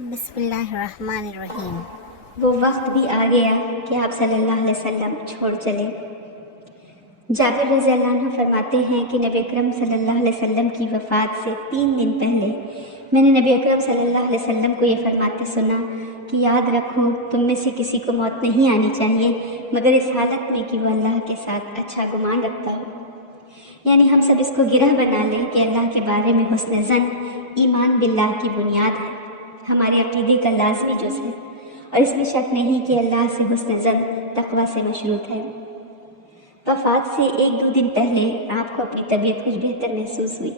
بسم اللہ الرحمن الرحیم۔ وہ وقت بھی آ گیا کہ آپ صلی اللہ علیہ وسلم چھوڑ چلے۔ جابر رضی اللہ عنہ فرماتے ہیں کہ نبی اکرم صلی اللہ علیہ وسلم کی وفات سے 3 دن پہلے میں نے نبی اکرم صلی اللہ علیہ وسلم کو یہ فرماتے سنا کہ یاد رکھو تم میں سے کسی کو موت نہیں آنی چاہیے مگر اس حالت میں کہ وہ اللہ کے ساتھ اچھا گمان رکھتا ہو۔ یعنی ہم سب اس کو گرہ بنا لیں کہ اللہ کے بارے میں حسن ظن ایمان باللہ کی بنیاد ہے، ہمارے عقیدے کا لازمی جز ہے، اور اس میں شک نہیں کہ اللہ سے حسن ظن تقوی سے مشروط ہے۔ وفات سے 1-2 دن پہلے آپ کو اپنی طبیعت کچھ بہتر محسوس ہوئی۔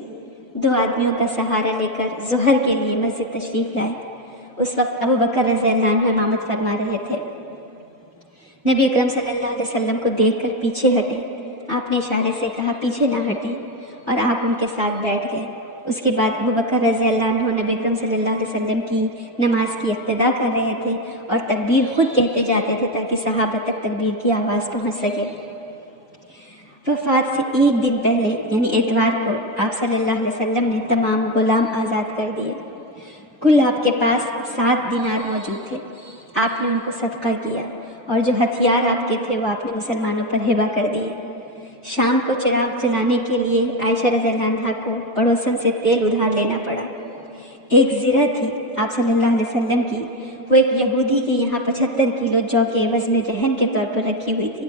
2 آدمیوں کا سہارا لے کر ظہر کے لیے مسجد تشریف لائے۔ اس وقت ابو بکر رضی اللہ عنہ امامت فرما رہے تھے۔ نبی اکرم صلی اللہ علیہ وسلم کو دیکھ کر پیچھے ہٹے۔ آپ نے اشارے سے کہا پیچھے نہ ہٹیں، اور آپ ان کے ساتھ بیٹھ گئے۔ اس کے بعد ابو بکر رضی اللہ عنہ نبی اکرم صلی اللہ علیہ وسلم کی نماز کی اقتدا کر رہے تھے اور تکبیر خود کہتے جاتے تھے تاکہ صحابہ تک تکبیر کی آواز پہنچ سکے۔ وفات سے 1 دن پہلے یعنی اتوار کو آپ صلی اللہ علیہ وسلم نے تمام غلام آزاد کر دیے۔ کل آپ کے پاس 7 دینار موجود تھے۔ آپ نے ان کو صدقہ کیا، اور جو ہتھیار آپ کے تھے وہ آپ نے مسلمانوں پر ہبہ کر دیے۔ شام کو چراغ جلانے کے لیے عائشہ رضی اللہ عنہا کو پڑوسن سے تیل ادھار لینا پڑا۔ ایک زرہ تھی آپ صلی اللہ علیہ وسلم کی، وہ ایک یہودی کے یہاں 75 کلو جو کے عوض میں رہن کے طور پر رکھی ہوئی تھی،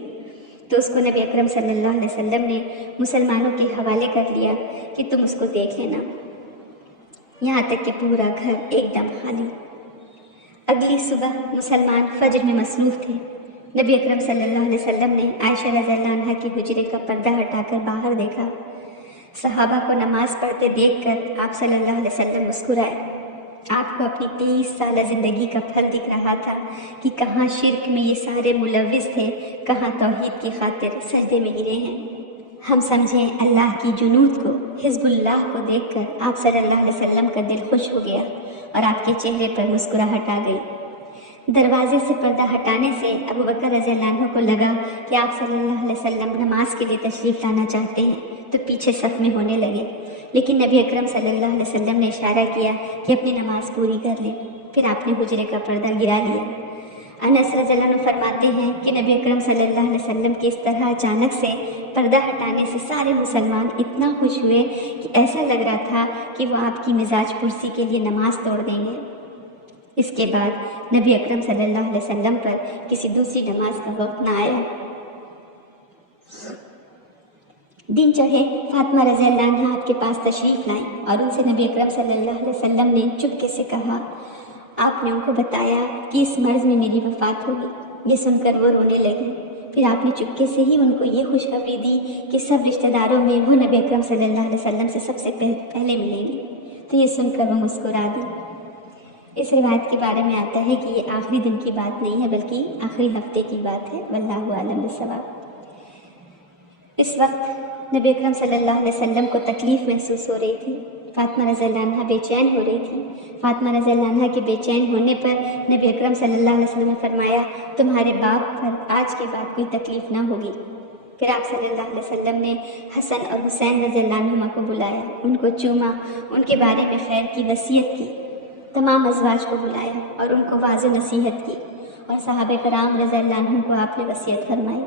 تو اس کو نبی اکرم صلی اللہ علیہ وسلم نے مسلمانوں کے حوالے کر لیا کہ تم اس کو دیکھ لینا، یہاں تک کہ پورا گھر ایک دم خالی۔ اگلی صبح مسلمان فجر میں مصروف تھے۔ نبی اکرم صلی اللہ علیہ وسلم نے عائشہ رضی اللہ عنہا کے حجرے کا پردہ ہٹا کر باہر دیکھا۔ صحابہ کو نماز پڑھتے دیکھ کر آپ صلی اللہ علیہ وسلم مسکرائے۔ آپ کو اپنی 23 سالہ زندگی کا پھل دکھ رہا تھا کہ کہاں شرک میں یہ سارے ملوث تھے، کہاں توحید کی خاطر سجدے میں گرے ہیں۔ ہم سمجھیں اللہ کی جنود کو، حزب اللہ کو دیکھ کر آپ صلی اللہ علیہ وسلم کا دل خوش ہو گیا اور آپ کے چہرے پر مسکراہٹ آ گئی۔ دروازے سے پردہ ہٹانے سے ابو بکر رضی اللہ عنہ کو لگا کہ آپ صلی اللہ علیہ وسلم نماز کے لیے تشریف لانا چاہتے ہیں، تو پیچھے صف میں ہونے لگے، لیکن نبی اکرم صلی اللہ علیہ وسلم نے اشارہ کیا کہ اپنی نماز پوری کر لیں۔ پھر آپ نے حجرے کا پردہ گرا لیا۔ انس رضی اللہ عنہ فرماتے ہیں کہ نبی اکرم صلی اللہ علیہ وسلم کے اس طرح اچانک سے پردہ ہٹانے سے سارے مسلمان اتنا خوش ہوئے کہ ایسا لگ رہا تھا کہ وہ آپ کی مزاج پرسی کے لیے نماز توڑ دیں گے۔ اس کے بعد نبی اکرم صلی اللہ علیہ وسلم پر کسی دوسری نماز کا وقت نہ آیا۔ دن چڑھے فاطمہ رضی اللہ عنہا آپ کے پاس تشریف لائیں اور ان سے نبی اکرم صلی اللہ علیہ وسلم نے چپکے سے کہا۔ آپ نے ان کو بتایا کہ اس مرض میں میری وفات ہوگی۔ یہ سن کر وہ رونے لگی۔ پھر آپ نے چپکے سے ہی ان کو یہ خوشخبری دی کہ سب رشتہ داروں میں وہ نبی اکرم صلی اللہ علیہ وسلم سے سب سے پہلے ملیں گی، تو یہ سن کر وہ مسکرا دی۔ اس روایت کے بارے میں آتا ہے کہ یہ آخری دن کی بات نہیں ہے بلکہ آخری ہفتے کی بات ہے، واللہ اعلم بالصواب۔ اس وقت نبی اکرم صلی اللہ علیہ وسلم کو تکلیف محسوس ہو رہی تھی۔ فاطمہ رضی اللہ عنہا بے چین ہو رہی تھی۔ فاطمہ رضی اللہ عنہا کے بے چین ہونے پر نبی اکرم صلی اللہ علیہ وسلم نے فرمایا تمہارے باپ پر آج کے بعد کوئی تکلیف نہ ہوگی۔ پھر آپ صلی اللہ علیہ وسلم نے حسن اور حسین رضی اللہ عنہما کو بلایا، ان کو چوما، ان کے بارے میں خیر کی وصیت کی، تمام ازواج کو بلایا اور ان کو واضح نصیحت کی، اور صحابہ کرام رضی اللہ عنہم کو آپ نے وصیت فرمائی،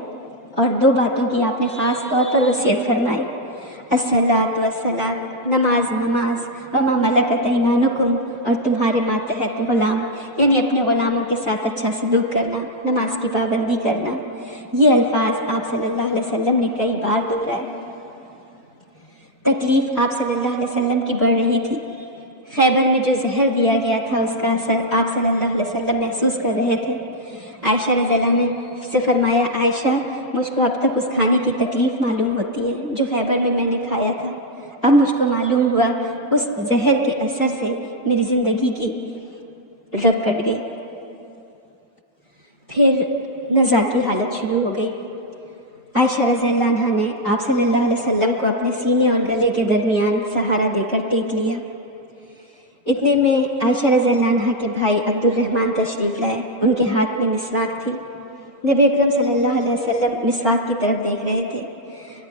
اور 2 باتوں کی آپ نے خاص طور پر وصیت فرمائی، الصلاۃ والسلام، نماز نماز، وما ملکت ایمانکم، اور تمہارے ماتحت غلام، یعنی اپنے غلاموں کے ساتھ اچھا سلوک کرنا، نماز کی پابندی کرنا۔ یہ الفاظ آپ صلی اللہ علیہ وسلم نے کئی بار دہرائے۔ تکلیف آپ صلی اللہ علیہ وسلم کی بڑھ رہی تھی۔ خیبر میں جو زہر دیا گیا تھا اس کا اثر آپ صلی اللہ علیہ وسلم محسوس کر رہے تھے۔ عائشہ رضی اللہ عنہ سے فرمایا عائشہ مجھ کو اب تک اس کھانے کی تکلیف معلوم ہوتی ہے جو خیبر میں نے کھایا تھا، اب مجھ کو معلوم ہوا اس زہر کے اثر سے میری زندگی کی رگ کٹ گئی۔ پھر نزا کی حالت شروع ہو گئی۔ عائشہ رضی اللہ عنہ نے آپ صلی اللہ علیہ وسلم کو اپنے سینے اور گلے کے درمیان سہارا دے کر ٹیک لیا۔ اتنے میں عائشہ رضی اللہ عنہ کے بھائی عبد الرحمن تشریف لائے، ان کے ہاتھ میں مسواک تھی۔ نبی اکرم صلی اللہ علیہ وسلم مسواک کی طرف دیکھ رہے تھے۔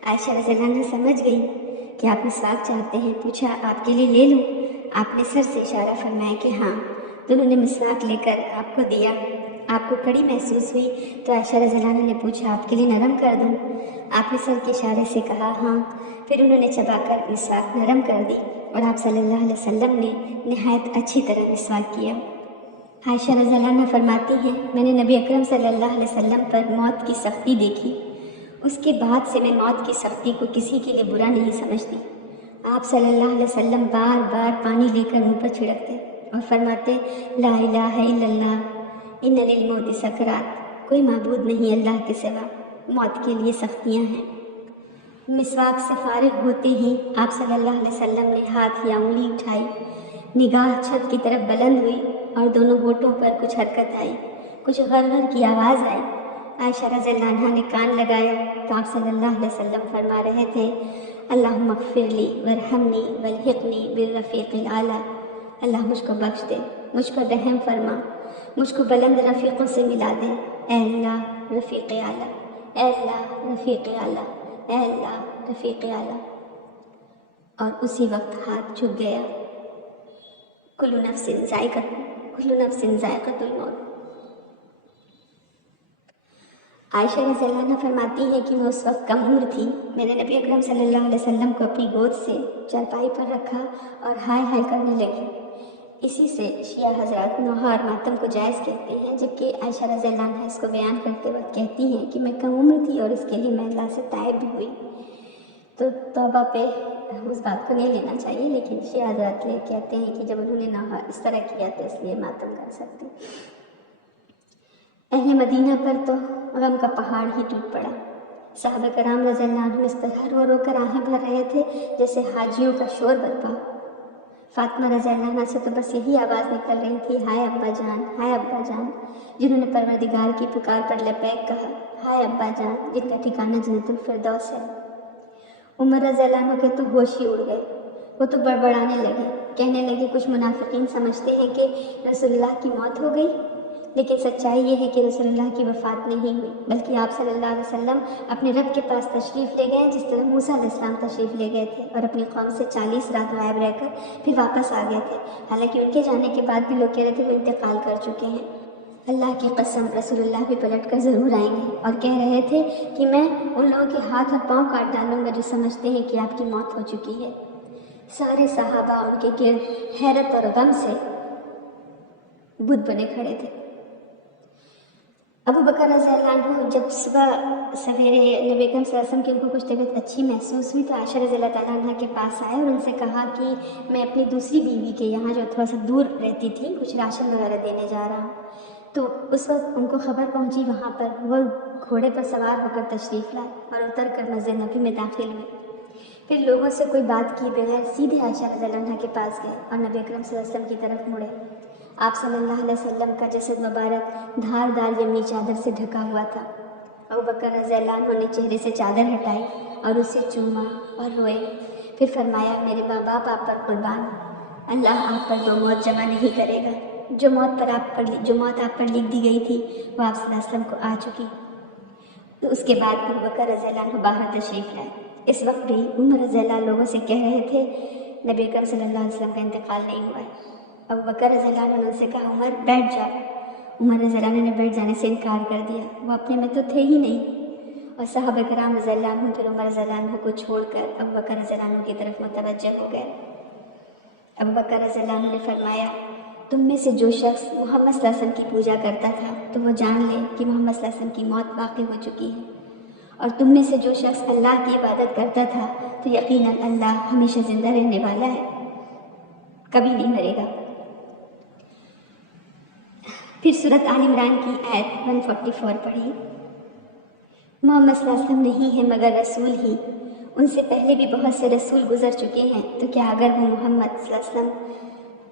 عائشہ رضی اللہ عنہ سمجھ گئی کہ آپ مسواک چاہتے ہیں، پوچھا آپ کے لیے لے لوں؟ آپ نے سر سے اشارہ فرمایا کہ ہاں، تو انہوں نے مسواک لے کر آپ کو دیا. آپ کو کڑی محسوس ہوئی تو عائشہ رضی اللہ عنہ نے پوچھا آپ کے لیے نرم کر دوں؟ آپ نے سر کے اشارے سے کہا ہاں. پھر انہوں نے چبا کر مسواک نرم کر دی اور آپ صلی اللہ علیہ وسلم نے نہایت اچھی طرح مسواک کیا. عائشہ رضی اللہ عنہ فرماتی ہیں میں نے نبی اکرم صلی اللہ علیہ وسلم پر موت کی سختی دیکھی. اس کے بعد سے میں موت کی سختی کو کسی کے لیے برا نہیں سمجھتی. آپ صلی اللہ علیہ وسلم بار بار پانی لے کر منہ پر چھڑکتے اور فرماتے لا الہ الا اللہ ان للموت سکرات، کوئی معبود نہیں اللہ کے سوا، موت کے لیے سختیاں ہیں. مسواک سے فارغ ہوتے ہی آپ صلی اللہ علیہ وسلم نے ہاتھ یا انگلی اٹھائی، نگاہ چھت کی طرف بلند ہوئی اور دونوں ہونٹوں پر کچھ حرکت آئی، کچھ غرغر کی آواز آئی. عائشہ رضی اللہ عنہ نے کان لگایا تو آپ صلی اللہ علیہ وسلم فرما رہے تھے اللہم اغفر لی ورحمنی والحقنی بالرفیق الاعلیٰ، اللہ مجھ کو بخش دے، مجھ پر رحم فرما، مجھ کو بلند رفیقوں سے ملا دے. اے اللہ رفیق اعلیٰ، اے اللہ رفیق اعلیٰ، اے اللہ رفیق اعلیٰ. اور اسی وقت ہاتھ جھک گیا. کل نفس ذائقۃ الموت. عائشہ رضی اللہ عنہ فرماتی ہے کہ میں اس وقت کم عمر تھی. میں نے نبی اکرم صلی اللہ علیہ وسلم کو اپنی گود سے چارپائی پر رکھا اور ہائے ہائے کرنے لگی. اسی سے شیعہ حضرات نوحہ اور ماتم کو جائز کہتے ہیں، جبکہ عائشہ رضی اللہ عنہ اس کو بیان کرتے وقت کہتی ہیں کہ میں کم عمر تھی اور اس کے لیے میں اللہ سے تائب بھی ہوئی. تو توبہ پہ اس بات کو نہیں لینا چاہیے، لیکن شیعہ حضرات کہتے ہیں کہ جب انہوں نے نوحہ اس طرح کیا تو اس لیے ماتم کر سکتے. اہل مدینہ پر تو غم کا پہاڑ ہی ٹوٹ پڑا. صحابہ کرام رضی اللہ عنہم اس طرح رو رو کر آہیں بھر رہے تھے جیسے حاجیوں کا شور برپا. فاطمہ رضی اللہ عنہ سے تو بس یہی آواز نکل رہی تھی ہائے ابا جان، ہائے ابا جان، جنہوں نے پروردگار کی پکار پر لبیک کہا، ہائے ابا جان جن کا ٹھکانہ جنت الفردوس ہے. عمر رضی اللہ عنہ کے تو ہوش ہی اڑ گئے. وہ تو بڑبڑانے لگے، کہنے لگے کچھ منافقین سمجھتے ہیں کہ رسول اللہ کی موت ہو گئی، لیکن سچائی یہ ہے کہ رسول اللہ کی وفات نہیں ہوئی، بلکہ آپ صلی اللہ علیہ وسلم اپنے رب کے پاس تشریف لے گئے جس طرح موسیٰ علیہ السلام تشریف لے گئے تھے اور اپنی قوم سے 40 رات غائب رہ کر پھر واپس آ گئے تھے. حالانکہ ان کے جانے کے بعد بھی لوگ کہہ رہے تھے وہ انتقال کر چکے ہیں. اللہ کی قسم رسول اللہ بھی پلٹ کر ضرور آئیں گے اور کہہ رہے تھے کہ میں ان لوگوں کے ہاتھ اور پاؤں کاٹ ڈالوں گا جو سمجھتے ہیں کہ آپ کی موت ہو چکی ہے. سارے صحابہ ان کے گرد حیرت اور غم سے بت بنے کھڑے تھے. ابو بکر رضی اللہ عنہ جب صبح سویرے نبی اکرم صلی اللہ علیہ وسلم کی ان کو کچھ طبیعت اچھی محسوس ہوئی تو عائشہ رضی اللہ تعالیٰ عنہ کے پاس آئے اور ان سے کہا کہ میں اپنی دوسری بیوی کے یہاں جو تھوڑا سا دور رہتی تھی کچھ راشن وغیرہ دینے جا رہا ہوں. تو اس وقت ان کو خبر پہنچی وہاں پر، وہ گھوڑے پر سوار ہو کر تشریف لائے اور اتر کر مسجد نبوی میں داخل ہوئے. پھر لوگوں سے کوئی بات کی بغیر سیدھے عائشہ رضی اللہ عنہ کے پاس گئے اور نبی اکرم صلی اللہ علیہ وسلم کی طرف مڑے. آپ صلی اللہ علیہ وسلم کا جسد مبارک دھار دار یمنی چادر سے ڈھکا ہوا تھا. ابو بکر رضی اللہ عنہ نے چہرے سے چادر ہٹائی اور اسے چوما اور روئے. پھر فرمایا میرے ماں باپ آپ پر قربان، اللہ آپ پر 2 موت جمع نہیں کرے گا. جو موت آپ پر لکھ دی گئی تھی وہ آپ صلی اللہ علیہ وسلم کو آ چکی. تو اس کے بعد ابو بکر رضی اللہ عنہ باہر تشریف لائے. اس وقت بھی عمر رضی اللہ لوگوں سے کہہ رہے تھے نبی اکرم صلی اللہ علیہ وسلم کا انتقال نہیں ہوا ہے. ابو بکر رضی اللہ عنہ نے ان سے کہا عمر بیٹھ جا. عمر رضی اللہ عنہ نے بیٹھ جانے سے انکار کر دیا، وہ اپنے میں تو تھے ہی نہیں. اور صحابہ کرام رضی اللہ عنہ پھر عمر رضی اللہ عنہ کو چھوڑ کر ابو بکر رضی اللہ عنہ کی طرف متوجہ ہو گئے. ابو بکر رضی اللہ عنہ نے فرمایا تم میں سے جو شخص محمد صلی اللہ علیہ وسلم کی پوجا کرتا تھا تو وہ جان لے کہ محمد صلی اللہ علیہ وسلم کی موت واقع ہو چکی ہے، اور تم میں سے جو شخص اللہ کی عبادت کرتا تھا تو یقیناً اللہ ہمیشہ زندہ رہنے والا ہے، کبھی نہیں مرے گا. پھر سورۃ آل عمران کی آیت 144 پڑھی. محمد صلی اللہ علیہ وسلم نہیں ہے مگر رسول ہی، ان سے پہلے بھی بہت سے رسول گزر چکے ہیں، تو کیا اگر وہ محمد صلی اللہ علیہ وسلم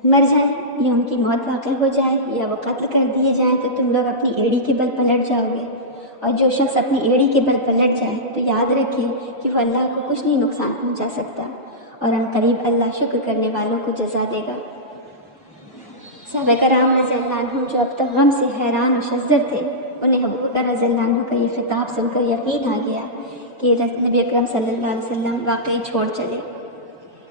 مر جائیں یا ان کی موت واقع ہو جائے یا وہ قتل کر دیے جائیں تو تم لوگ اپنی ایڑی کے بل پلٹ جاؤ گے؟ اور جو شخص اپنی ایڑی کے بل پلٹ جائے تو یاد رکھے کہ وہ اللہ کو کچھ نہیں نقصان پہنچا سکتا، اور عنقریب اللہ شکر کرنے والوں کو جزا دے گا. صحابہ کرام رضی اللہ عنہ جو اب تک غم سے حیران و شزر تھے، انہیں ابو بکر رضی اللہ عنہ کا یہ خطاب سن کر یقین آ گیا کہ نبی اکرم صلی اللہ علیہ وسلم واقعی چھوڑ چلے.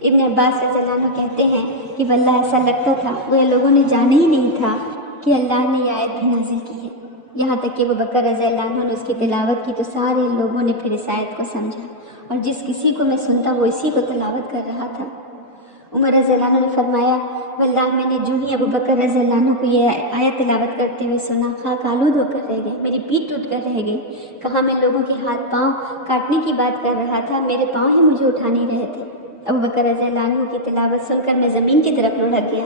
ابن عباس رضی اللہ عنہ کہتے ہیں کہ واللہ ایسا لگتا تھا وہ لوگوں نے جانا ہی نہیں تھا کہ اللہ نے یہ آیت بھی نازل کی ہے۔ یہاں تک کہ ابو بکر رضی اللہ عنہ نے اس کی تلاوت کی تو سارے لوگوں نے پھر اس آیت کو سمجھا، اور جس کسی کو میں سنتا وہ اسی کو تلاوت کر رہا تھا۔ عمر رضی اللہ عنہ نے فرمایا واللہ میں نے جو ہی ابو بکر رضی اللہ عنہ کو یہ آیت تلاوت کرتے ہوئے سنا، خاک آلود ہو کر رہ گئے، میری پیٹھ ٹوٹ کر رہ گئی۔ کہاں میں لوگوں کے ہاتھ پاؤں کاٹنے کی بات کر رہا تھا، میرے پاؤں ہی مجھے اٹھا نہیں رہے تھے۔ ابو بکر رضی اللہ عنہ کی تلاوت سن کر میں زمین کی طرف لڑک گیا،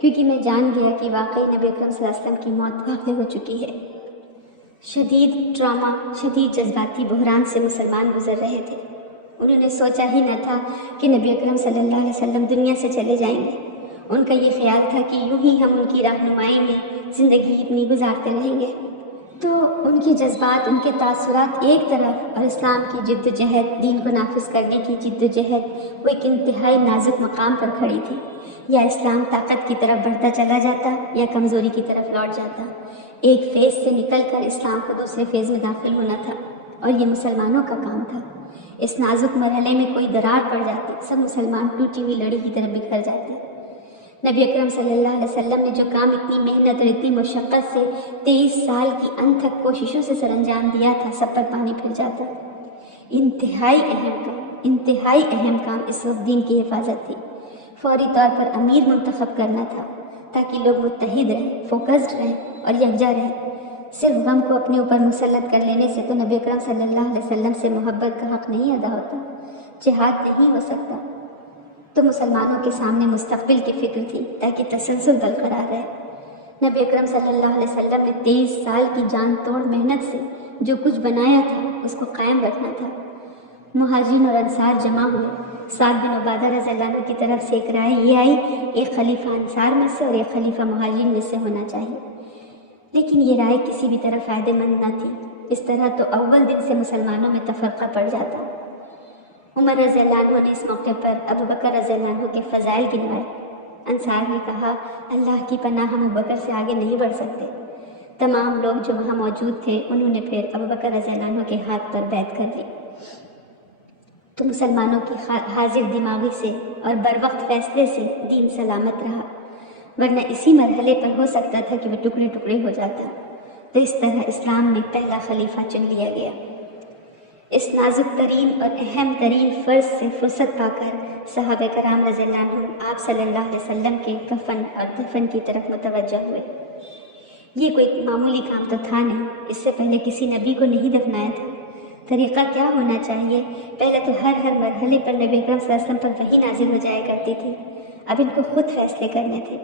کیونکہ میں جان گیا کہ واقعی نبی اکرم صلی اللہ علیہ وسلم کی موت واقع ہو چکی ہے۔ شدید ڈرامہ، شدید جذباتی بحران سے مسلمان گزر رہے تھے۔ انہوں نے سوچا ہی نہ تھا کہ نبی اکرم صلی اللہ علیہ وسلم دنیا سے چلے جائیں گے۔ ان کا یہ خیال تھا کہ یوں ہی ہم ان کی رہنمائی میں زندگی اپنی گزارتے رہیں گے۔ تو ان کے جذبات، ان کے تاثرات ایک طرف، اور اسلام کی جد و جہد، دین کو نافذ کرنے کی جد و جہد، وہ ایک انتہائی نازک مقام پر کھڑی تھی۔ یا اسلام طاقت کی طرف بڑھتا چلا جاتا یا کمزوری کی طرف لوٹ جاتا۔ ایک فیز سے نکل کر اسلام کو دوسرے فیز میں داخل ہونا تھا، اور یہ مسلمانوں کا کام تھا۔ اس نازک مرحلے میں کوئی درار پڑ جاتی، سب مسلمان ٹوٹی ہوئی لڑی کی طرف بکھر جاتے۔ نبی اکرم صلی اللہ علیہ وسلم نے جو کام اتنی محنت اور اتنی مشقت سے 23 سال کی انتھک کوششوں سے سر انجام دیا تھا، سب پر پانی پھر جاتا۔ انتہائی اہم کام اس وقت دین کی حفاظت تھی۔ فوری طور پر امیر منتخب کرنا تھا تاکہ لوگ متحد رہیں، فوکسڈ رہیں اور یکجا رہیں۔ صرف غم کو اپنے اوپر مسلط کر لینے سے تو نبی اکرم صلی اللہ علیہ وسلم سے محبت کا حق نہیں ادا ہوتا، جہاد نہیں ہو سکتا۔ تو مسلمانوں کے سامنے مستقبل کی فکر تھی تاکہ تسلسل برقرار رہے۔ نبی اکرم صلی اللہ علیہ وسلم نے 23 سال کی جان توڑ محنت سے جو کچھ بنایا تھا اس کو قائم رکھنا تھا۔ مہاجرین اور انصار جمع ہوئے۔ سعد بن عبادہ رضی اللہ عنہ کی طرف سے ایک رائے یہ آئی، ایک خلیفہ انصار میں سے اور ایک خلیفہ مہاجرین میں سے ہونا چاہیے، لیکن یہ رائے کسی بھی طرح فائدہ مند نہ تھی۔ اس طرح تو اول دن سے مسلمانوں میں تفرقہ پڑ جاتا۔ عمر رضی اللہ عنہ نے اس موقع پر ابو بکر رضی اللہ عنہ کے فضائل گنوائے۔ انصار نے کہا اللہ کی پناہ، ہم ابو بکر سے آگے نہیں بڑھ سکتے۔ تمام لوگ جو وہاں موجود تھے انہوں نے پھر ابو بکر رضی اللہ عنہ کے ہاتھ پر بیعت کر لی۔ تو مسلمانوں کی حاضر دماغی سے اور بروقت فیصلے سے دین سلامت رہا، ورنہ اسی مرحلے پر ہو سکتا تھا کہ وہ ٹکڑے ٹکڑے ہو جاتا۔ تو اس طرح اسلام میں پہلا خلیفہ چن لیا گیا۔ اس نازک ترین اور اہم ترین فرض سے فرصت پا کر صحابہ کرام رضی اللہ عنہم آپ صلی اللہ علیہ وسلم کے کفن اور دفن کی طرف متوجہ ہوئے۔ یہ کوئی معمولی کام تو تھا نہیں، اس سے پہلے کسی نبی کو نہیں دفنایا تھا۔ طریقہ کیا ہونا چاہیے؟ پہلے تو ہر مرحلے پر نبی اکرم صلی اللہ علیہ وسلم پر وحی نازل ہو جایا کرتی تھی، اب ان کو خود فیصلے کرنے تھے،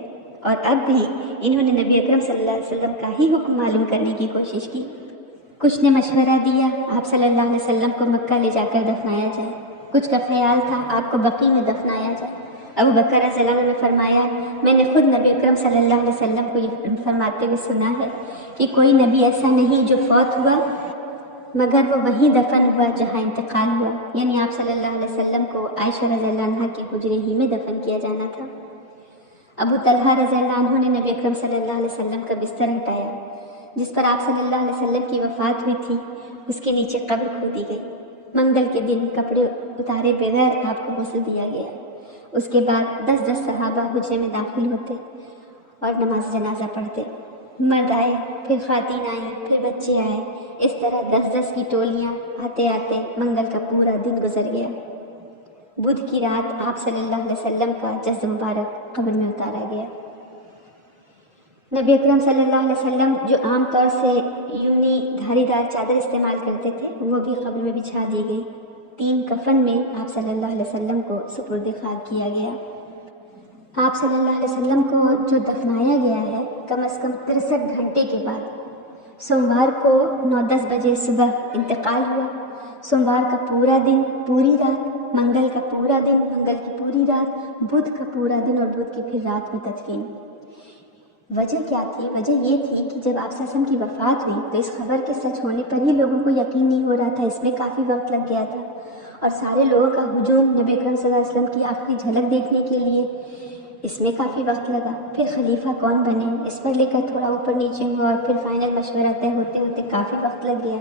اور اب بھی انہوں نے نبی اکرم صلی اللہ علیہ وسلم کا ہی حکم معلوم کرنے کی کوشش کی۔ کچھ نے مشورہ دیا آپ صلی اللہ علیہ وسلم کو مکہ لے جا کر دفنایا جائے، کچھ کا خیال تھا آپ کو بقیع میں دفنایا جائے۔ ابو بکر رضی اللہ عنہ نے فرمایا میں نے خود نبی اکرم صلی اللہ علیہ وسلم کو یہ فرماتے ہوئے سنا ہے کہ کوئی نبی ایسا نہیں جو فوت ہوا مگر وہ وہیں دفن ہوا جہاں انتقال ہوا، یعنی آپ صلی اللہ علیہ وسلم کو عائشہ رضی اللہ عنہ کے حجرے ہی میں دفن کیا جانا تھا۔ ابو طلحہ رضی اللہ عنہ نے نبی اکرم صلی اللہ علیہ وسلم کا بستر ہٹایا جس پر آپ صلی اللہ علیہ وسلم کی وفات ہوئی تھی، اس کے نیچے قبر کھودی گئی۔ منگل کے دن کپڑے اتارے بغیر آپ کو غسل دیا گیا۔ اس کے بعد 10 صحابہ حجرے میں داخل ہوتے اور نماز جنازہ پڑھتے۔ مرد آئے، پھر خواتین آئیں، پھر بچے آئے، اس طرح 10 کی ٹولیاں آتے آتے منگل کا پورا دن گزر گیا۔ بدھ کی رات آپ صلی اللہ علیہ وسلم کا جسد مبارک قبر میں اتارا گیا۔ نبی اکرم صلی اللہ علیہ وسلم جو عام طور سے یونی دھاری دار چادر استعمال کرتے تھے وہ بھی قبر میں بچھا دی گئی۔ 3 کفن میں آپ صلی اللہ علیہ وسلم کو سپرد خاک کیا گیا۔ آپ صلی اللہ علیہ وسلم کو جو دفنایا گیا ہے کم از کم 63 گھنٹے کے بعد، سوموار کو 9-10 بجے صبح انتقال ہوا۔ سوموار کا پورا دن، پوری رات، منگل کا پورا دن، منگل کی پوری رات، بدھ کا پورا دن اور بدھ کی پھر رات میں تدفین۔ وجہ کیا تھی؟ وجہ یہ تھی کہ جب آپ صلی اللہ علیہ وسلم کی وفات ہوئی تو اس خبر کے سچ ہونے پر ہی لوگوں کو یقین نہیں ہو رہا تھا، اس میں کافی وقت لگ گیا تھا، اور سارے لوگوں کا ہجوم نبی اکرم صلی اللہ علیہ وسلم کی آخری جھلک دیکھنے کے لیے، اس میں کافی وقت لگا۔ پھر خلیفہ کون بنے اس پر لے کر تھوڑا اوپر نیچے ہوا، اور پھر فائنل مشورہ طے ہوتے ہوتے کافی وقت لگ گیا۔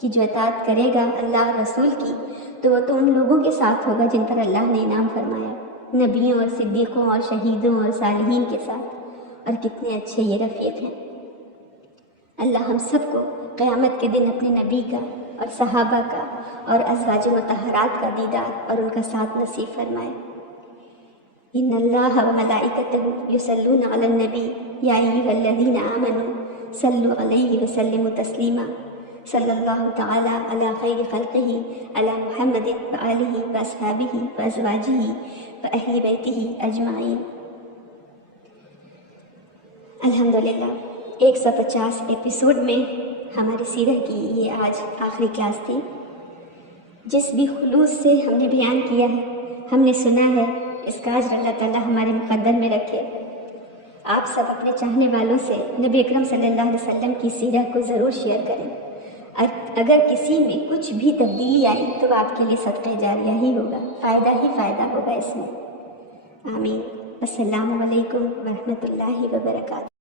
کہ جو اطاعت کرے گا اللہ اور رسول کی تو وہ تو ان لوگوں کے ساتھ ہوگا جن پر اللہ نے انعام فرمایا، نبیوں اور صدیقوں اور شہیدوں اور صالحین کے ساتھ، اور کتنے اچھے یہ رفیق ہیں۔ اللہ ہم سب کو قیامت کے دن اپنے نبی کا اور صحابہ کا اور ازواج مطہرات کا دیدار اور ان کا ساتھ نصیب فرمائے۔ ان اللہ و ملائکتہ یصلون علی النبی یا ایھا الذین آمنوا صلوا علیہ وسلموا تسلیما، صلی اللہ تعالی علی خیر خلقہ علی محمد وآلہ واصحابہ وازواجہ واہل بیتہ اجمعین۔ الحمدللہ 150 ایپیسوڈ میں ہماری سیرت کی یہ آج آخری کلاس تھی۔ جس بھی خلوص سے ہم نے بیان کیا ہے، ہم نے سنا ہے، اس کا اجر اللہ تعالیٰ ہمارے مقدر میں رکھے۔ آپ سب اپنے چاہنے والوں سے نبی اکرم صلی اللہ علیہ وسلم کی سیرت کو ضرور شیئر کریں۔ اگر کسی میں کچھ بھی تبدیلی آئی تو آپ کے لیے صدقہ جاریہ ہی ہوگا، فائدہ ہی فائدہ ہوگا اس میں۔ آمین۔ السلام علیکم ورحمۃ اللہ وبرکاتہ۔